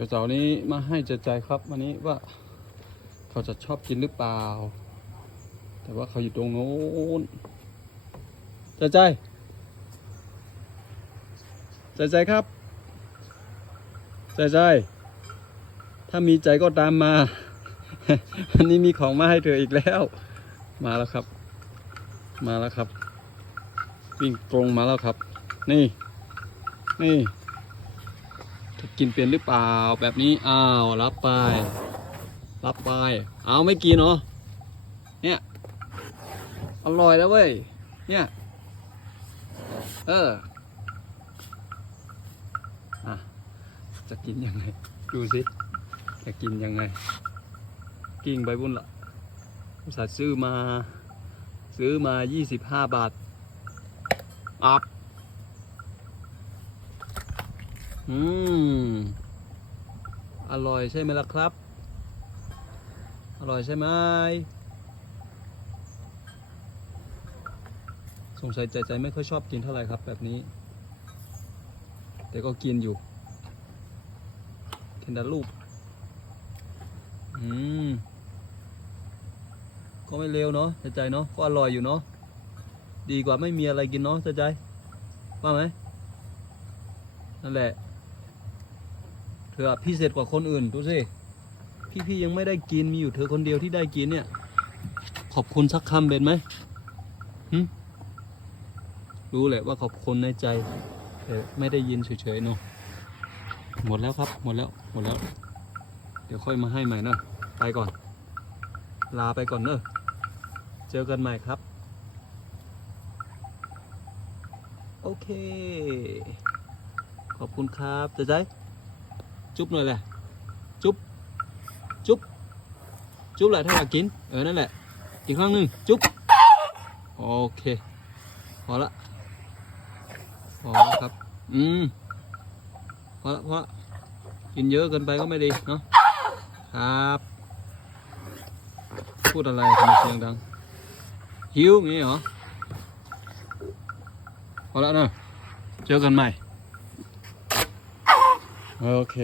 ดี๋ยวเสานี้มาให้ใจใจครับวันนี้ว่าเขาจะชอบกินหรือเปล่า แต่ว่าเขาอยู่ตรงโน้นใจใจใจใจครับใจใจถ้ามีใจก็ตามมาวันนี้มีของมาให้เธออีกแล้ว มาแล้วครับ มาแล้วครับ วิ่งตรงมาแล้วครับ นี่ นี่ จะกินเป็นหรือเปล่าแบบนี้อ้าวรับไป รับไป เอาไม่กินเหรอเนี่ยอร่อยแล้วเว้ยเนี่ยเอออะจะกินยังไง ดูสิจะกินยังไง กิ้งไปบุญละอุตส่าห์ซื้อมา ซื้อมา 25 บาทอัพ อืม อร่อยใช่ไหมล่ะครับ อร่อยใช่ไหมสงสัยใจใจไม่ค่อยชอบกินเท่าไหร่ครับแบบนี้ แต่ก็กินอยู่กินแต่ลูกอืม ก็ไม่เลวเนาะใจใจเนาะก็อร่อยอยู่เนาะดีกว่าไม่มีอะไรกินเนาะใจใจว่าไหมนั่นแหละ ธอพิเศษกว่าคนอื่นดูสิพี่ๆยังไม่ได้กินมีอยู่เธอคนเดียวที่ได้กินเนี่ย ขอบคุณสักคำเป็นไหมหึรู้แหละว่าขอบคุณในใจแต่ไม่ได้ยินเฉยๆเนาะหมดแล้วครับ หมดแล้วหมดแล้ว เดี๋ยวค่อยมาให้ใหม่เนอะไปก่อน ลาไปก่อนเนอะเจอกันใหม่ครับ โอเค ขอบคุณครับจะใจ จุ๊บหน่อยแหละจุ๊บจุ๊บจุ๊บแหละถ้าอยากกิน เออ นั่นแหละ อีกครั้งหนึ่งจุ๊บ โอเค พอละพอล้วครับ อืม พอละพอละกินเยอะเกินไปก็ไม่ดีเนาะ ครับ พูดอะไรทำไมเสียงดัง หิวงี้เหรอ พอล้วเนอะเจอกันใหม่ โอเค